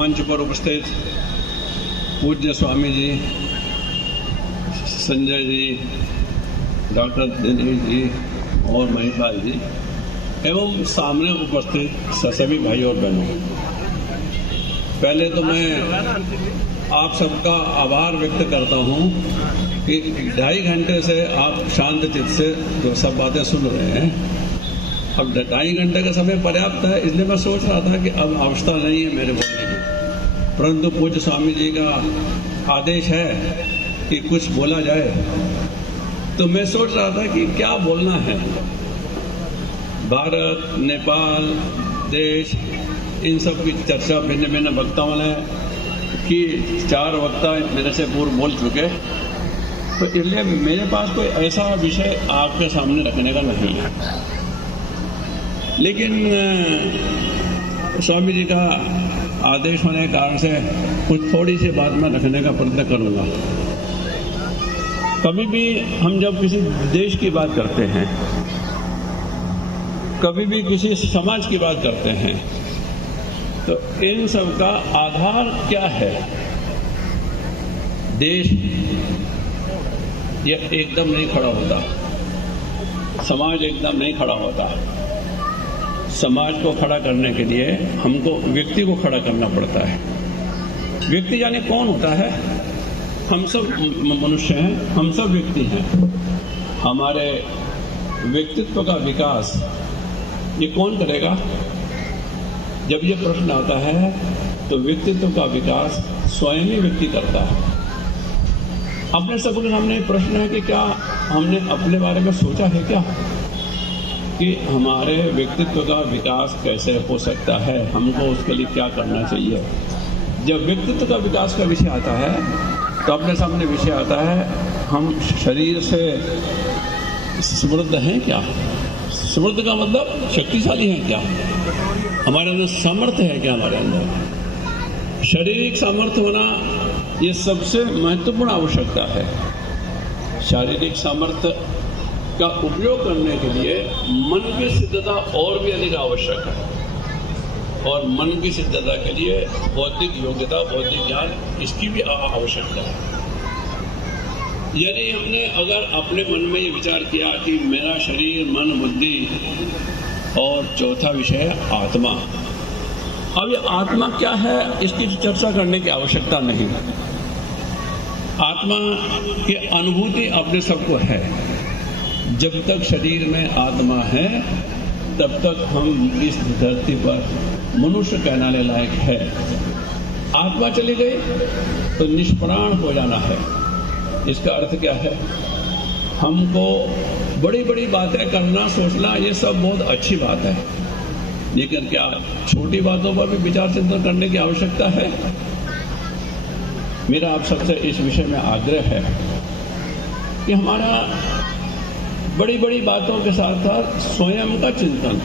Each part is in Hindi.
मंच पर उपस्थित पूज्य स्वामी जी, संजय जी, डॉक्टर दिनेश जी और महिपाल जी एवं सामने उपस्थित सभी भाई और बहनों, पहले तो मैं आप सबका आभार व्यक्त करता हूं कि 2.5 घंटे से आप शांत चित्त से जो सब बातें सुन रहे हैं। अब 2.5 घंटे का समय पर्याप्त है, इसलिए मैं सोच रहा था कि अब आवश्यकता नहीं है मेरे बोलने की, परंतु पूज्य स्वामी जी का आदेश है कि कुछ बोला जाए, तो मैं सोच रहा था कि क्या बोलना है। भारत, नेपाल, देश, इन सब की चर्चा भिन्न भिन्न वक्ताओं ने की। 4 वक्ता मेरे से पूर्व बोल चुके, तो इसलिए मेरे पास कोई ऐसा विषय आपके सामने रखने का नहीं है। लेकिन स्वामी जी का आदेश होने के कारण से कुछ थोड़ी सी बात मैं रखने का प्रयत्न करूंगा। कभी भी हम जब किसी देश की बात करते हैं, कभी भी किसी समाज की बात करते हैं, तो इन सब का आधार क्या है? देश ये एकदम नहीं खड़ा होता, समाज एकदम नहीं खड़ा होता। समाज को खड़ा करने के लिए हमको व्यक्ति को खड़ा करना पड़ता है। व्यक्ति यानी कौन होता है? हम सब मनुष्य हैं, हम सब व्यक्ति हैं। हमारे व्यक्तित्व का विकास ये कौन करेगा? जब ये प्रश्न आता है तो व्यक्तित्व का विकास स्वयं ही व्यक्ति करता है। अपने सबके सामने प्रश्न है कि क्या हमने अपने बारे में सोचा है क्या कि हमारे व्यक्तित्व का विकास कैसे हो सकता है, हमको उसके लिए क्या करना चाहिए। जब व्यक्तित्व का विकास का विषय आता है तो अपने सामने विषय आता है, हम शरीर से समृद्ध हैं क्या? समृद्ध का मतलब शक्तिशाली हैं क्या? हमारे अंदर सामर्थ्य है क्या? हमारे अंदर शारीरिक सामर्थ्य होना ये सबसे महत्वपूर्ण आवश्यकता है। शारीरिक सामर्थ्य का उपयोग करने के लिए मन की सिद्धता और भी अधिक आवश्यक है, और मन की सिद्धता के लिए बौद्धिक योग्यता, बौद्धिक ज्ञान, इसकी भी आवश्यकता है। यदि हमने अगर अपने मन में ये विचार किया कि मेरा शरीर, मन, बुद्धि और चौथा विषय है आत्मा। अब ये आत्मा क्या है, इसकी चर्चा करने की आवश्यकता नहीं। आत्मा की अनुभूति अपने सबको है। जब तक शरीर में आत्मा है तब तक हम इस धरती पर मनुष्य कहलाने लायक है। आत्मा चली गई तो निष्प्राण हो जाना है। इसका अर्थ क्या है? हमको बड़ी बड़ी बातें करना, सोचना, ये सब बहुत अच्छी बात है, लेकिन क्या छोटी बातों पर भी विचार चिंतन करने की आवश्यकता है? मेरा आप सबसे इस विषय में आग्रह है कि हमारा बड़ी बड़ी बातों के साथ साथ स्वयं का चिंतन,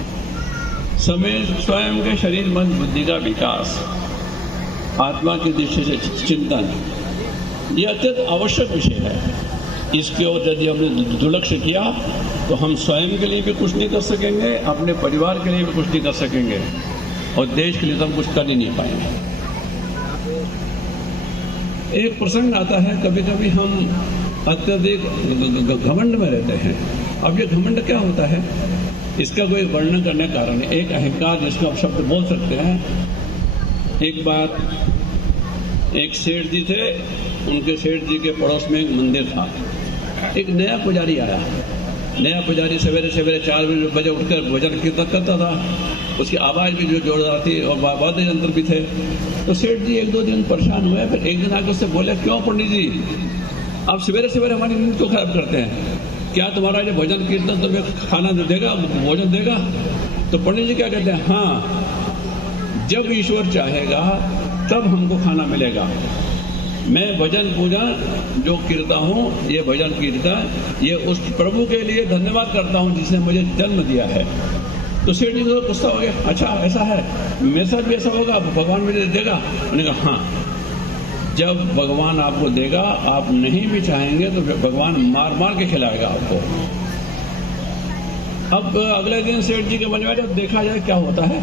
स्वयं के शरीर, मन, बुद्धि का विकास, आत्मा की दृष्टि से चिंतन, यह अत्यंत आवश्यक विषय है। इसके ओर यदि हमने दुर्लक्ष्य किया तो हम स्वयं के लिए भी कुछ नहीं कर सकेंगे, अपने परिवार के लिए भी कुछ नहीं कर सकेंगे, और देश के लिए तो हम कुछ कर ही नहीं पाएंगे। एक प्रसंग आता है, कभी कभी हम अत्यधिक घमंड में रहते हैं। अब ये घमंड क्या होता है, इसका कोई वर्णन करने का कारण है। एक अहंकार, जिसको आप शब्द बोल सकते हैं। एक बार एक सेठ जी थे, उनके सेठ जी के पड़ोस में एक मंदिर था। एक नया पुजारी आया। नया पुजारी सवेरे सवेरे 4 बजे उठकर भजन कीर्तन करता था। उसकी आवाज़ भी जो जोरदार थी और वाद्य यंत्र भी थे। तो सेठ जी 1-2 दिन परेशान हुए। फिर एक दिन आकर उससे बोले, क्यों पंडित जी, आप सवेरे सवेरे हमारी नींद को खराब करते हैं? क्या तुम्हारा जो भजन कीर्तन तुम्हें खाना देगा, भोजन देगा? तो पंडित जी क्या कहते हैं, हाँ, जब ईश्वर चाहेगा तब हमको खाना मिलेगा। मैं भजन पूजन जो करता हूँ, ये भजन कीर्तन, ये उस प्रभु के लिए धन्यवाद करता हूँ जिसने मुझे जन्म दिया है। तो सेठ जी को गुस्सा हो गया, अच्छा ऐसा है, मेरे साथ भी ऐसा होगा, भगवान मुझे देगा? मैंने कहा हाँ, जब भगवान आपको देगा, आप नहीं भी चाहेंगे तो भगवान मार मार के खिलाएगा आपको। अब अगले दिन सेठ जी के मन में जब देखा जाए क्या होता है,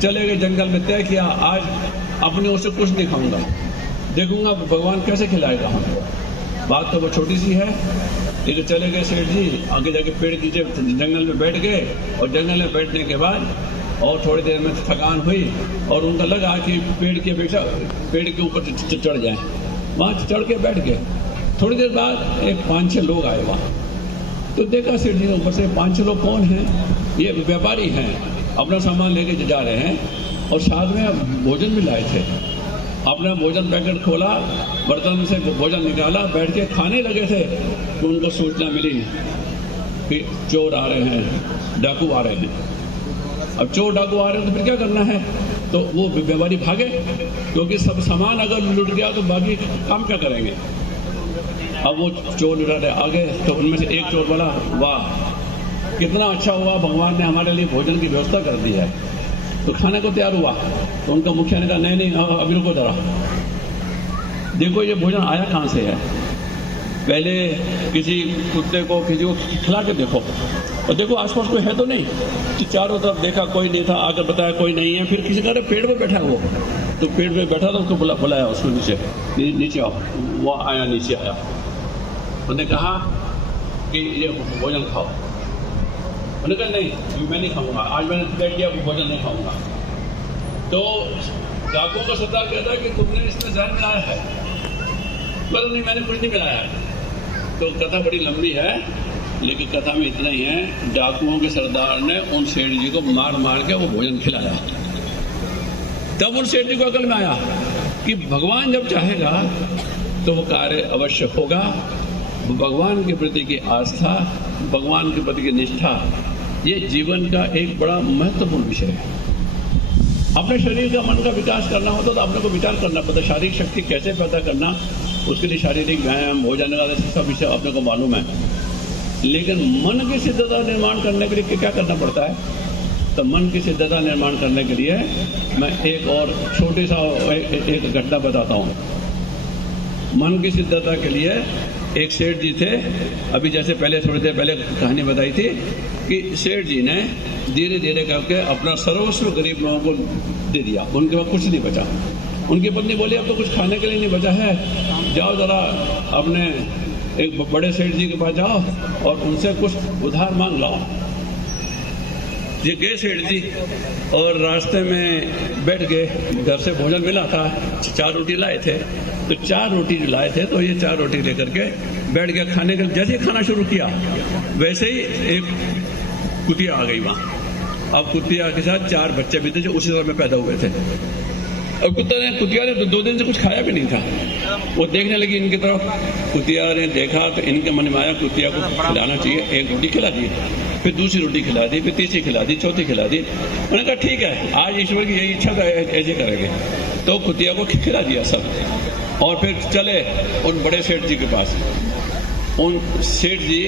चले गए जंगल में, तय किया आज अपनी ओर से कुछ नहीं खाऊंगा, देखूंगा भगवान कैसे खिलाएगा हमें। बात तो वो छोटी सी है, लेकिन चले गए सेठ जी, आगे जाके पेड़ के नीचे जंगल में बैठ गए, और जंगल में बैठने के बाद और थोड़ी देर में थकान हुई और उनका लगा कि पेड़ की अपेक्षा पेड़ के ऊपर चढ़ जाएं। वहाँ चढ़ के बैठ गए। थोड़ी देर बाद एक 5-6 लोग आए वहाँ, तो देखा सेठ जी ने ऊपर से 5-6 लोग कौन हैं, ये व्यापारी हैं, अपना सामान लेके जा रहे हैं और साथ में भोजन भी लाए थे। अपना भोजन पैकेट खोला, बर्तन से भोजन निकाला, बैठ के खाने लगे थे तो उनको सूचना मिली कि चोर आ रहे हैं, डाकू आ रहे हैं। अब चोर डाकू आ रहे हैं तो फिर क्या करना है, तो वो व्यापारी भागे, क्योंकि सब सामान अगर लुट गया तो बाकी काम क्या करेंगे। अब वो चोर लुटाने आ गए, तो उनमें से एक चोर बोला, वाह कितना अच्छा हुआ, भगवान ने हमारे लिए भोजन की व्यवस्था कर दी है। तो खाने को तैयार हुआ, तो उनका मुखिया ने कहा नहीं अभी रुको जरा, देखो ये भोजन आया कहाँ से है, पहले किसी कुत्ते को किसी को खिला के देखो, और देखो आसपास कोई है तो नहीं। तो चारों तरफ देखा, कोई नहीं था, आकर बताया कोई नहीं है। फिर किसी का पेड़ पे बैठा वो, तो पेड़ पे बैठा था, उसको बुलाया उसको नीचे आओ। वो आया, नीचे आया, उन्होंने कहा कि ये भोजन खाओ। उन्होंने कहा नहीं मैं नहीं खाऊंगा, आज मैंने तय किया भोजन नहीं खाऊंगा। तो डाकुओं का सरदार कहता है कि तुमने इसमें जहर मिलाया है। बोला नहीं मैंने कुछ नहीं मिलाया है। तो कथा बड़ी लंबी है, लेकिन कथा में इतना ही है, डाकुओं के सरदार ने उन सेठ जी को मार मार के वो भोजन खिलाया। तब उन सेठ जी को अकल में आया कि भगवान जब चाहेगा तो वो कार्य अवश्य होगा। भगवान के प्रति की आस्था, भगवान के प्रति की निष्ठा, ये जीवन का एक बड़ा महत्वपूर्ण विषय है। अपने शरीर का, मन का विकास करना होता तो आपने को विचार करना पड़ता, शारीरिक शक्ति कैसे पैदा करना, उसके लिए शारीरिक व्यायाम, भोजन आदि सब विषय आपने को मालूम है। लेकिन मन की सिद्धता निर्माण करने के लिए क्या करना पड़ता है? तो मन की सिद्धता निर्माण करने के लिए मैं एक और छोटी सा एक घटना बताता हूँ। मन की सिद्धता के लिए एक सेठ जी थे, अभी जैसे पहले थोड़ी देर पहले कहानी बताई थी कि सेठ जी ने धीरे धीरे करके अपना सर्वस्व गरीब लोगों को दे दिया, उनके पास कुछ नहीं बचा। उनकी पत्नी बोली अब तो कुछ खाने के लिए नहीं बचा है, जाओ जरा अपने एक बड़े सेठ जी के पास जाओ और उनसे कुछ उधार मांग लाओ। ये गए सेठ जी और रास्ते में बैठ गए, घर से भोजन मिला था, 4 रोटी लाए थे, तो 4 रोटी जो लाए थे तो ये 4 रोटी लेकर के बैठ गया खाने के। जैसे ही खाना शुरू किया वैसे ही एक कुतिया आ गई वहाँ। अब कुतिया के साथ 4 बच्चे भी थे जो उसी समय में पैदा हुए थे। और कुतिया ने तो 2 दिन से कुछ खाया भी नहीं था। वो देखने लगी इनकी तरफ। कुतिया ने देखा तो इनके मन में आया कुतिया को खिलाना चाहिए। एक रोटी खिला दी, फिर दूसरी रोटी खिला दी, फिर तीसरी खिला दी, चौथी खिला दी। उन्होंने कहा ठीक है, आज ईश्वर की यही इच्छा था, ऐसे करेंगे। तो कुतिया को खिला दिया सब और फिर चले उन बड़े सेठ जी के पास। उन सेठ जी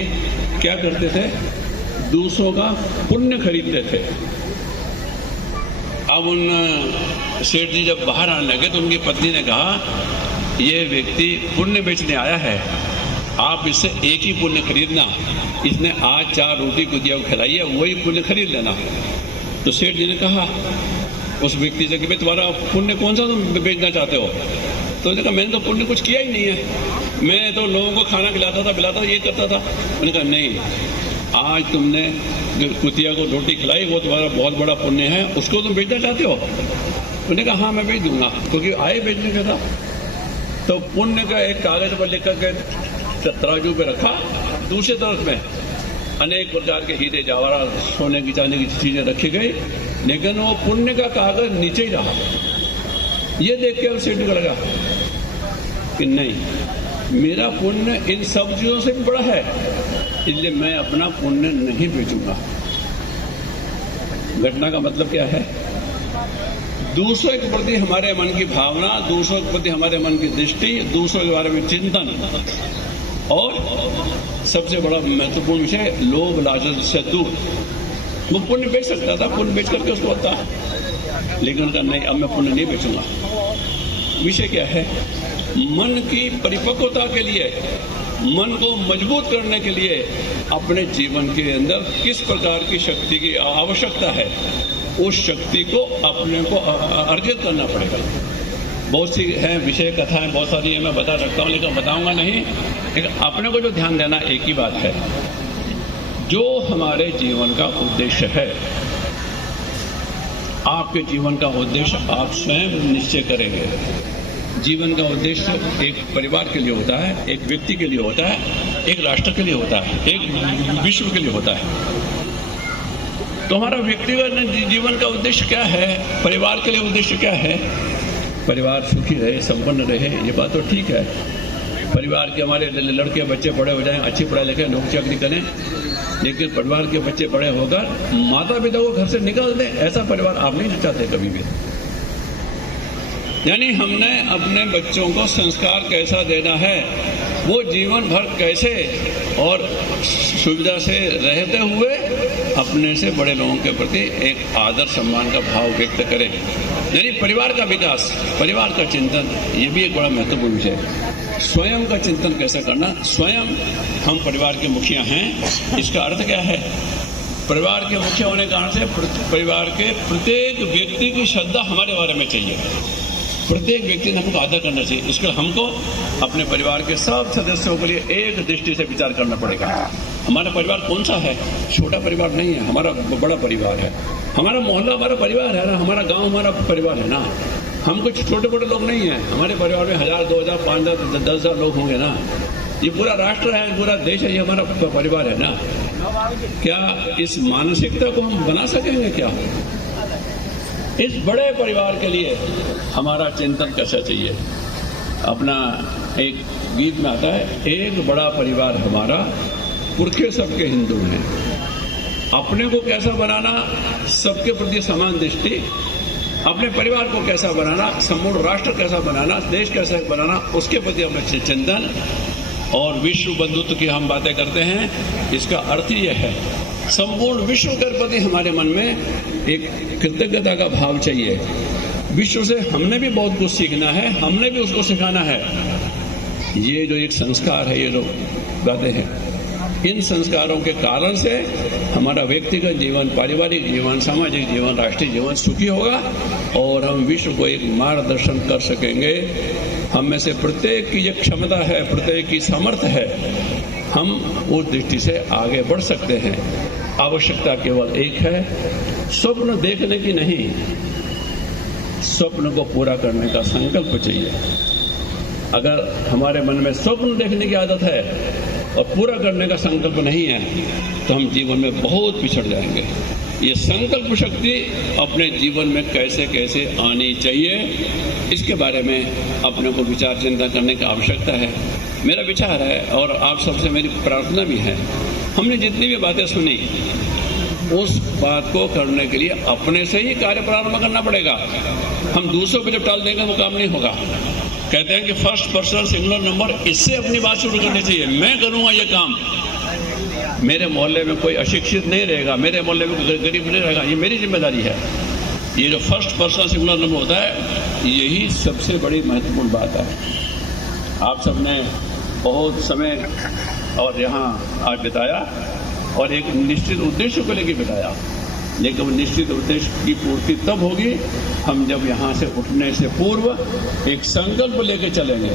क्या करते थे? दूसरों का पुण्य खरीदते थे। अब उन सेठ जी जब बाहर आने लगे तो उनकी पत्नी ने कहा ये व्यक्ति पुण्य बेचने आया है, आप इससे एक ही पुण्य खरीदना। इसने आज 4 रोटी कुतिया को खिलाई है, वही पुण्य खरीद लेना। तो सेठ जी ने कहा उस व्यक्ति से कि भाई तुम्हारा पुण्य कौन सा तुम बेचना चाहते हो? तो उसने कहा मैंने तो पुण्य कुछ किया ही नहीं है, मैं तो लोगों को खाना खिलाता था, पिलाता था, ये करता था। उन्होंने कहा नहीं, आज तुमने जो कुतिया को रोटी खिलाई वो तुम्हारा बहुत बड़ा पुण्य है, उसको तुम बेचना चाहते हो? उन्होंने कहा हाँ मैं बेच दूंगा, क्योंकि आए बेचने का था। तो पुण्य का एक कागज पर लिख करके तराजू पे रखा, दूसरी तरफ में अनेक प्रकार के हीरे जवाहरात, सोने की चांदी की चीजें रखी गई, लेकिन वो पुण्य का कागज नीचे ही रहा। ये देख के अब सेठ को लगा कि नहीं, मेरा पुण्य इन सब चीजों से भी बड़ा है, इसलिए मैं अपना पुण्य नहीं बेचूंगा। घटना का मतलब क्या है? दूसरों के प्रति हमारे मन की भावना, दूसरों के प्रति हमारे मन की दृष्टि, दूसरों के बारे में चिंतन, और सबसे बड़ा महत्वपूर्ण विषय लोभ लालच से दूर। वो पुण्य बेच सकता था, पुण्य बेच करके उसको होता, लेकिन उनका नहीं, अब मैं पुण्य नहीं बेचूंगा। विषय क्या है? मन की परिपक्वता के लिए, मन को मजबूत करने के लिए अपने जीवन के अंदर किस प्रकार की शक्ति की आवश्यकता है, उस शक्ति को अपने को अर्जित करना पड़ेगा। बहुत सी हैं विषय कथाएं, बहुत सारी है, मैं बता सकता हूँ, लेकिन बताऊंगा नहीं। लेकिन अपने को जो ध्यान देना एक ही बात है, जो हमारे जीवन का उद्देश्य है, आपके जीवन का उद्देश्य आप स्वयं निश्चय करेंगे। जीवन का उद्देश्य एक परिवार के लिए होता है, एक व्यक्ति के लिए होता है, एक राष्ट्र के लिए होता है, एक विश्व के लिए होता है। तो हमारा व्यक्तिगत जीवन का उद्देश्य क्या है, परिवार के लिए उद्देश्य क्या है? परिवार सुखी रहे, संपन्न रहे, ये बात तो ठीक है। परिवार के हमारे लड़के बच्चे बड़े हो जाएं, अच्छी पढ़ाई लिखे, नौकरी चाकरी करें, लेकिन परिवार के बच्चे बड़े होकर माता पिता को घर से निकाल दें, ऐसा परिवार आप नहीं चाहते कभी भी। यानी हमने अपने बच्चों को संस्कार कैसा देना है, वो जीवन भर कैसे और सुविधा से रहते हुए अपने से बड़े लोगों के प्रति एक आदर सम्मान का भाव व्यक्त करें। यानी परिवार का विकास, परिवार का चिंतन, ये भी एक बड़ा महत्वपूर्ण विषय है। स्वयं का चिंतन कैसे करना, स्वयं हम परिवार के मुखिया हैं, इसका अर्थ क्या है? परिवार के मुखिया होने के कारण से परिवार के प्रत्येक व्यक्ति की श्रद्धा हमारे बारे में चाहिए, प्रत्येक व्यक्ति ने हमको आदर करना चाहिए। इसके लिए हमको अपने परिवार के सब सदस्यों के लिए एक दृष्टि से विचार करना पड़ेगा। हमारा परिवार कौन सा है? छोटा परिवार नहीं है, हमारा बड़ा परिवार है। हमारा मोहल्ला हमारा परिवार है ना, हमारा गांव हमारा परिवार है ना। हम कुछ छोटे मोटे लोग नहीं हैं, हमारे परिवार में 1000, 2000, 5000, 10,000 लोग होंगे ना। ये पूरा राष्ट्र है, पूरा देश है, ये हमारा परिवार है ना। क्या इस मानसिकता को हम बना सकेंगे? क्या इस बड़े परिवार के लिए हमारा चिंतन कैसा चाहिए? अपना एक गीत में आता है, एक बड़ा परिवार हमारा, पुरखे सबके हिंदू हैं। अपने को कैसा बनाना, सबके प्रति समान दृष्टि, अपने परिवार को कैसा बनाना, संपूर्ण राष्ट्र कैसा बनाना, देश कैसा बनाना, उसके प्रति हमें चिंतन और विश्व बंधुत्व की हम बातें करते हैं। इसका अर्थ यह है, संपूर्ण विश्व के प्रति हमारे मन में एक कृतज्ञता का भाव चाहिए। विश्व से हमने भी बहुत कुछ सीखना है, हमने भी उसको सिखाना है। ये जो एक संस्कार है, ये लोग गाते हैं, इन संस्कारों के कारण से हमारा व्यक्तिगत जीवन, पारिवारिक जीवन, सामाजिक जीवन, राष्ट्रीय जीवन सुखी होगा और हम विश्व को एक मार्गदर्शन कर सकेंगे। हम में से प्रत्येक की ये क्षमता है, प्रत्येक की सामर्थ्य है, हम उस दृष्टि से आगे बढ़ सकते हैं। आवश्यकता केवल एक है, स्वप्न देखने की नहीं, स्वप्न को पूरा करने का संकल्प चाहिए। अगर हमारे मन में स्वप्न देखने की आदत है और पूरा करने का संकल्प नहीं है, तो हम जीवन में बहुत पिछड़ जाएंगे। ये संकल्प शक्ति अपने जीवन में कैसे कैसे आनी चाहिए, इसके बारे में अपने को विचार चिंता करने की आवश्यकता है। मेरा विचार है और आप सबसे मेरी प्रार्थना भी है, हमने जितनी भी बातें सुनी उस बात को करने के लिए अपने से ही कार्य प्रारंभ करना पड़ेगा। हम दूसरों पर जब टाल देंगे वो काम नहीं होगा। कहते हैं कि फर्स्ट पर्सन सिंगुलर नंबर, इससे अपनी बात शुरू करनी चाहिए। मैं करूंगा ये काम, मेरे मोहल्ले में कोई अशिक्षित नहीं रहेगा, मेरे मोहल्ले में कोई गरीब नहीं रहेगा, ये मेरी जिम्मेदारी है। ये जो फर्स्ट पर्सन सिंगुलर नंबर होता है, यही सबसे बड़ी महत्वपूर्ण बात है। आप सबने बहुत समय और यहाँ आज बिताया और एक निश्चित उद्देश्य को लेकर बिताया, लेकिन वो निश्चित उद्देश्य की पूर्ति तब होगी हम जब यहाँ से उठने से पूर्व एक संकल्प लेके चलेंगे।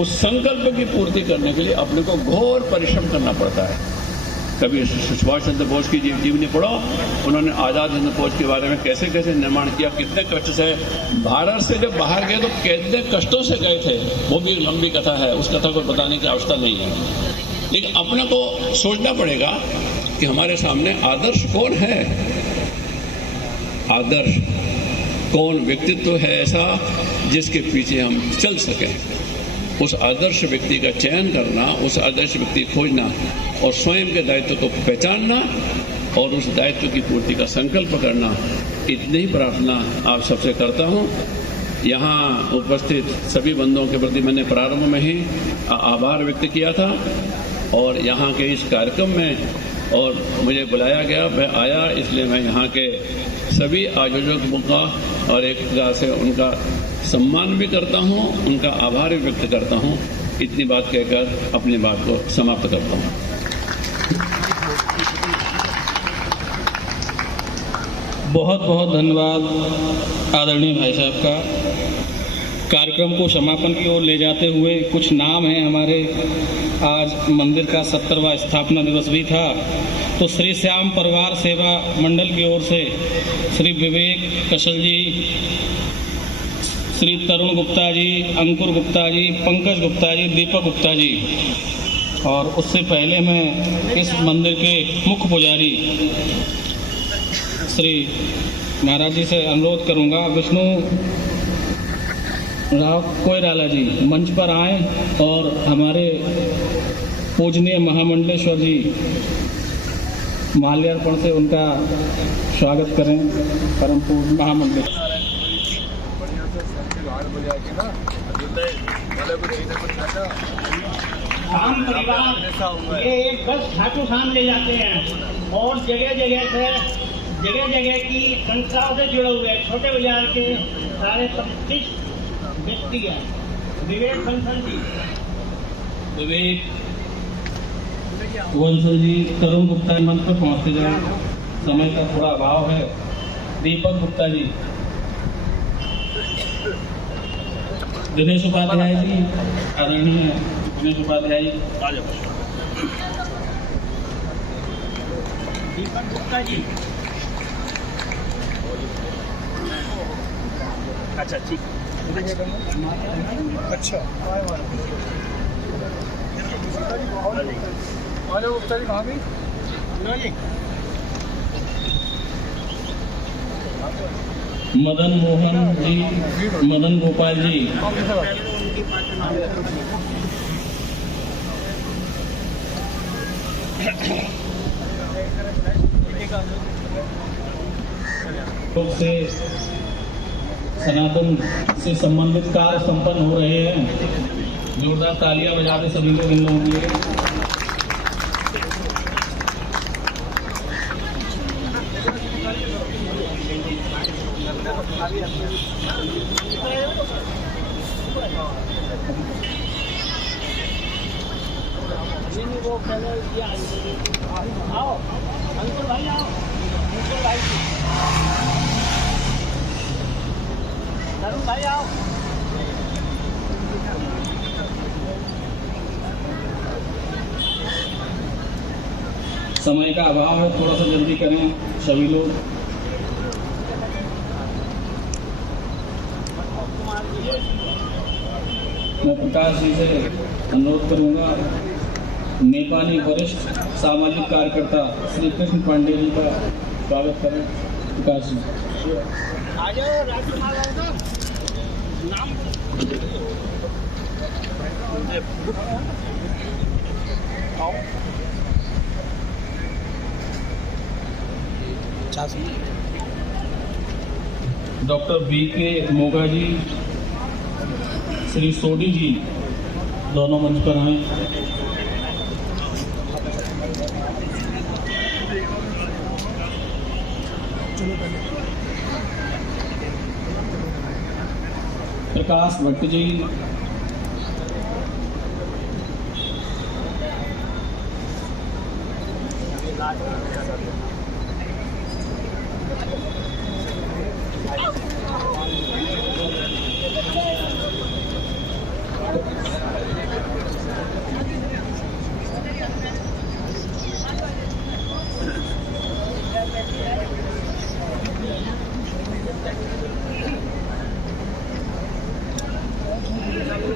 उस संकल्प की पूर्ति करने के लिए अपने को घोर परिश्रम करना पड़ता है। कभी सुभाष चंद्र बोस की जीवनी पढ़ो, उन्होंने आज़ाद हिंद फौज के बारे में कैसे कैसे निर्माण किया, कितने कष्ट से भारत से जब बाहर गए तो कितने कष्टों से गए थे। वो भी लंबी कथा है, उस कथा को बताने की आवश्यकता नहीं है। लेकिन अपने को सोचना पड़ेगा कि हमारे सामने आदर्श कौन है, आदर्श कौन व्यक्तित्व है ऐसा जिसके पीछे हम चल सकें। उस आदर्श व्यक्ति का चयन करना, उस आदर्श व्यक्ति खोजना और स्वयं के दायित्व को पहचानना और उस दायित्व की पूर्ति का संकल्प करना, इतनी ही प्रार्थना आप सबसे करता हूँ। यहाँ उपस्थित सभी बंधुओं के प्रति मैंने प्रारंभ में ही आभार व्यक्त किया था और यहाँ के इस कार्यक्रम में और मुझे बुलाया गया, मैं आया, इसलिए मैं यहाँ के सभी आयोजकों का और एक प्रकार से उनका सम्मान भी करता हूँ, उनका आभार भी व्यक्त करता हूँ। इतनी बात कहकर अपनी बात को समाप्त करता हूँ। बहुत बहुत धन्यवाद आदरणीय भाई साहब का। कार्यक्रम को समापन की ओर ले जाते हुए कुछ नाम हैं हमारे। आज मंदिर का 70वां स्थापना दिवस भी था, तो श्री श्याम परिवार सेवा मंडल की ओर से श्री विवेक कशल जी, श्री तरुण गुप्ता जी, अंकुर गुप्ता जी, पंकज गुप्ता जी, दीपक गुप्ता जी, और उससे पहले मैं इस मंदिर के मुख्य पुजारी श्री महाराज जी से अनुरोध करूंगा, विष्णु राव कोयराला जी मंच पर आए और हमारे पूजनीय महामंडलेश्वर जी माल्यार्पण से उनका स्वागत करें। परम पूज्य महामंडलेश्वर राम परिवार ये एक बस खाटू खान ले जाते हैं और जगह जगह की संस्थाओं से जुड़े हुए छोटे बाजार के सारे 25 व्यक्ति हैं। विवेक बंसल जी, तरुण गुप्ता मंच पर पहुंचते जाए, समय का थोड़ा अभाव है। दीपक गुप्ता जी, दिनेश उपाध्याय जी, आदरणीय दिनेश उपाध्याय जी, दीपक गुप्ता जी, अच्छा ठीक, अच्छा गुप्ता जी कहाँ गई? मदन मोहन जी, मदन गोपाल जी, से सनातन से संबंधित कार्य संपन्न हो रहे हैं। जोरदार तालियां बजाते सभी लोग इन लोगों के लिए। आओ अंकुर भाई, आओ अंकुर भाई, तरुण भाई आओ। समय का अभाव है, थोड़ा सा जल्दी करें सभी लोग। मैं प्रकाश जी से अनुरोध करूंगा, नेपाली वरिष्ठ सामाजिक कार्यकर्ता श्री कृष्ण पांडे जी का स्वागत करें। प्रकाश जी आ जाओ, राजकुमार नाम डॉक्टर बी के मोगा जी, श्री सोडी जी, दोनों मंच पर आए। प्रकाश भट्ट जी,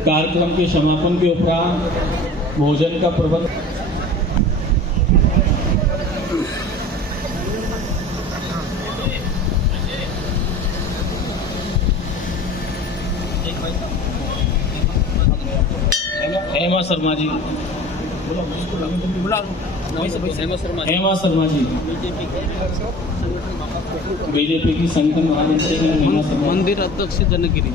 कार्यक्रम के समापन के उपरांत भोजन का प्रबंध हेमा शर्मा जी, हेमा शर्मा जी, बीजेपी की संगठन महामंत्री हेमा शर्मा, मंदिर अध्यक्ष जनगिरी।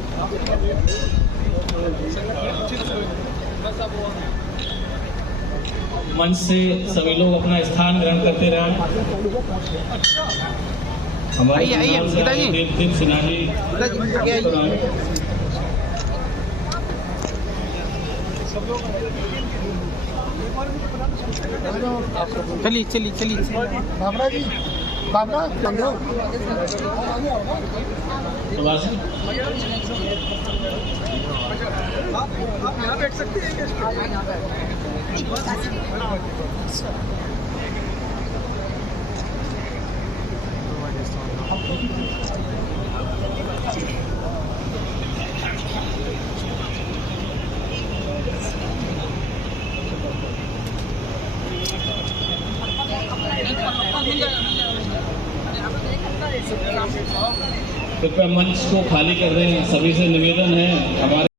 मंच से सभी लोग अपना स्थान ग्रहण करते रहे। हमारे पिताजी, देव सिन्हा जी, चलिए बाबरा जी कृपया मंच को खाली कर दें, सभी से निवेदन है। हमारे